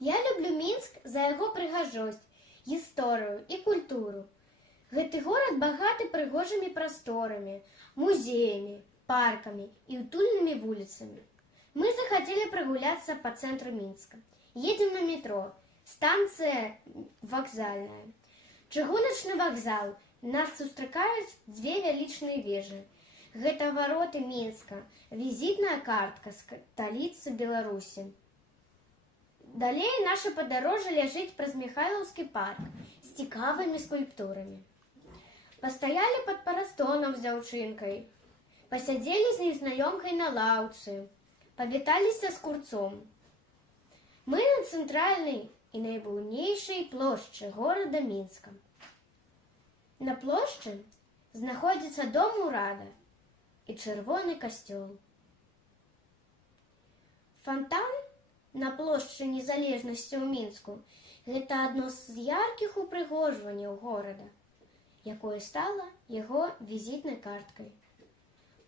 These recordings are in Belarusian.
Я люблю Мінск за яго прыгажосць, гісторыю і культуру. Гэты горад багаты прыгожымі прасторамі, музеямі, паркамі і утульнымі вуліцамі. Мы захацелі прагуляцца па цэнтру Мінска. Едзем на метро, станцыя вакзальная. Чыгуначны вакзал. Нас сустракаюць дзве вялічныя вежы. Гэта вароты Мінска, візітная картка сталіцы Беларусі. Далей наша падарожжа ляжыць праз Міхайлаўскі парк з цікавымі скульптурамі. Пастаялі пад парастонам з дзяўчынкай, пасядзелі з незнаёмкай на лаўцы, павіталіся з курцом. Мы на цэнтральнай і найбуйнейшай плошчы горада Мінска. На плошчы знаходзіцца дом урада і чырвоны касцёл. Фантан на плошчы Незалежнасці ў Мінску – гэта адно з яркіх упрыгожванняў горада, якое стала яго візітнай карткай.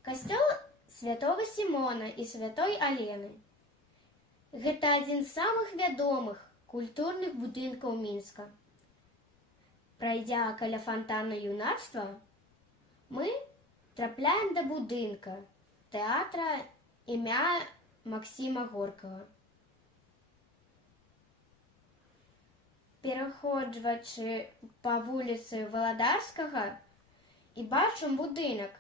Касцёл святога Сімона і святой Алены – гэта адзін з самых вядомых культурных будынкаў Мінска. Прайдзя каля фантана юнацтва, мы трапляем да будынка тэатра імя Максіма Горкага. Пераходжваючы па вуліцы Валадарскага і бачым будынак,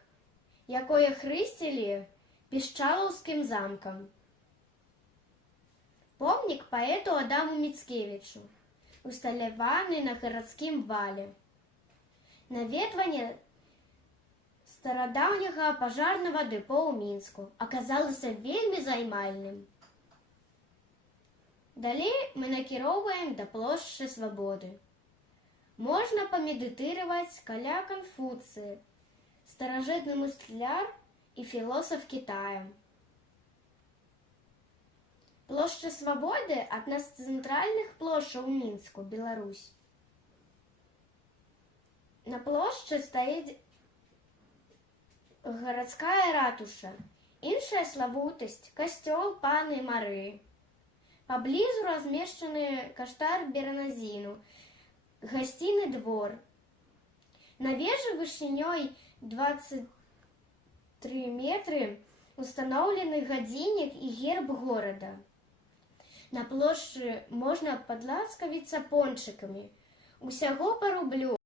якое хрысцілі Пішчалаўскім замкам. Помнік паэту Адаму Міцкевічу, усталяваны на гарадскім вале. Наведванне старадаўняга пажарнага дэпо ў Мінску аказалася вельмі займальным. Далей мы накіроўваем да плошчы Свабоды. Можна памедытыраваць каля Канфуцыі, старажытны мысляр і філосаф Кітая. Плошча Свабоды – адна з цэнтральных плошчаў у Мінску, Беларусь. На плошчы стаіць гарадская ратуша, іншая славутасць – касцёл Паны Марыі. Паблізу размешчаны каштар Берназіну, гасцінны двор. На вежы вышынёй 23 метры устаноўлены гадзіннік і герб горада. На плошчы можна падласкавіцца пончыкамі. Усяго па рублю.